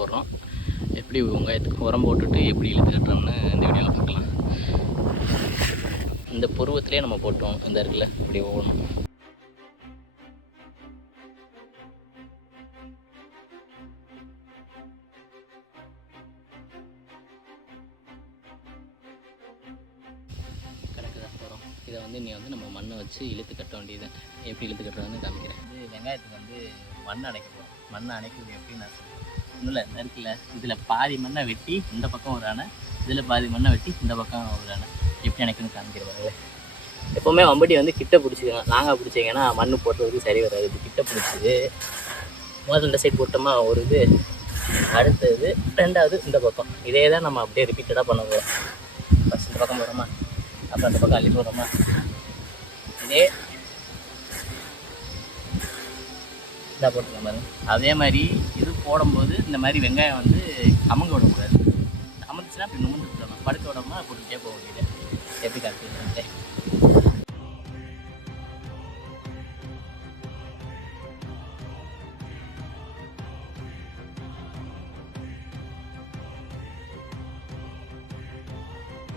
போடுறோம். எப்படி வெங்காயத்துக்கு உரம் போட்டுட்டு எப்படி இழுத்து கட்டுறோம்னு இந்த வீடியோவில் பார்க்கலாம். இந்த பருவத்திலே நம்ம போட்டோம். இந்த இருக்குல்ல இப்படி ஓடணும். இதை வந்து நீ வந்து நம்ம மண்ணை வச்சு இழுத்து கட்ட வேண்டியது. எப்படி இழுத்து கட்டுறதுன்னு காமிக்கிறேன். இது வெங்காயத்துக்கு வந்து மண் அணைக்க போகிறோம். மண்ணை அணைக்கிறது எப்படின்னு நான் சொல்கிறேன். ஒன்றும் இல்லை, இருக்குல்ல இதில் பாதி மண்ணை வெட்டி இந்த பக்கம் ஒரு அணை, இதில் பாதி மண்ணை வெட்டி இந்த பக்கம் ஒரு அணை. எப்படி அணைக்கணும்னு காமிக்கிறேன். எப்போவுமே வம்பட்டி வந்து கிட்ட பிடிச்சிக்கணும். நாங்கள் பிடிச்சிங்கன்னா மண் போட்டுறதுக்கு சரி வராது. இது கிட்ட பிடிச்சிது. முதல்ல இந்த சைடு போட்டோமா ஒரு இது, அடுத்தது ரெண்டாவது இந்த பக்கம். இதே தான் நம்ம அப்படியே ரிப்பீட்டடாக பண்ண போகிறோம். ஃபஸ்ட் இந்த பக்கம் போகிறோமா, அப்புறம் அந்த பக்கம் அள்ளி போடுறோமா, இதே இதாக போட்டுக்கலாம் பாருங்க. அதே மாதிரி இது போடும்போது இந்த மாதிரி வெங்காயம் வந்து அமங்க விடக்கூடாது. அமர்ந்துச்சுன்னா அப்படி நுமந்து விடணும். படுக்க விடாம போட்டுக்கிட்டே போக வேண்டியது. எப்படி காட்டுறது?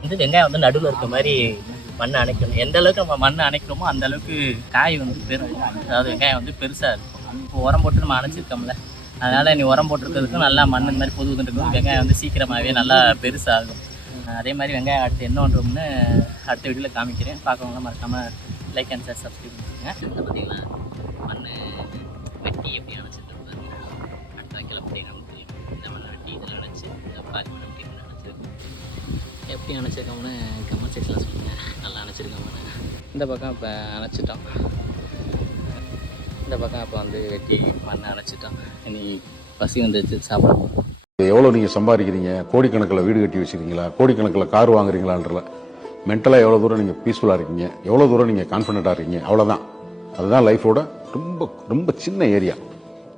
வந்து வெங்காயம் வந்து நடுவில் இருக்க மாதிரி மண்ணை அணைக்கணும். எந்த அளவுக்கு நம்ம மண்ணை அணைக்கிறோமோ அந்த அளவுக்கு காய் வந்து பெரும், அதாவது வெங்காயம் வந்து பெருசாக இருக்கும். இப்போ உரம் போட்டு நம்ம அணைச்சிருக்கோம்ல, அதனால் நீ உரம் போட்டுருக்கிறதுக்கும் நல்லா மண் இந்த மாதிரி பொது இருக்கும். வெங்காயம் வந்து சீக்கிரமாகவே நல்லா பெருசாகும். அதே மாதிரி வெங்காயம் அடுத்து என்ன பண்ணுறோம்னு அடுத்த வீடியோவில் காமிக்கிறேன். பார்க்கறவங்களாம் மறக்காமல் லைக் அண்ட் ஷேர் சப்ஸ்கிரைப் பண்ணிக்கோங்க. பார்த்தீங்களா மண் வெட்டி எப்படி அணைச்சிட்டு அடுத்த வைக்கல அப்படின்னு இந்த மண்ணை வெட்டி இதில் அணைச்சி பாதி மண்ணை வெட்டி அணைச்சிருக்கோம். எப்படி அணைச்சிருக்கோம்னு கமெண்ட் செக்ஷனில் சொல்லுங்கள். நல்லா அணைச்சிருக்கோம்னு. இந்த பக்கம் இப்போ அணைச்சிட்டோம். இந்த பக்கம் இப்போ வந்து வெட்டி மண்ணை அணைச்சிட்டோம். இனி பசி வந்துடுச்சு, சாப்பிடுவோம். எவ்வளோ நீங்கள் சம்பாதிக்கிறீங்க, கோடிக்கணக்கில் வீடு கட்டி வச்சுருக்கீங்களா, கோடிக்கணக்கில் கார் வாங்குறீங்களான்ற மென்டலாக எவ்வளோ தூரம் நீங்கள் பீஸ்ஃபுல்லாக இருக்கீங்க, எவ்வளோ தூரம் நீங்கள் கான்ஃபிடென்ட்டாக இருக்கீங்க, அவ்வளோதான். அதுதான் லைஃபோட ரொம்ப ரொம்ப சின்ன ஏரியா.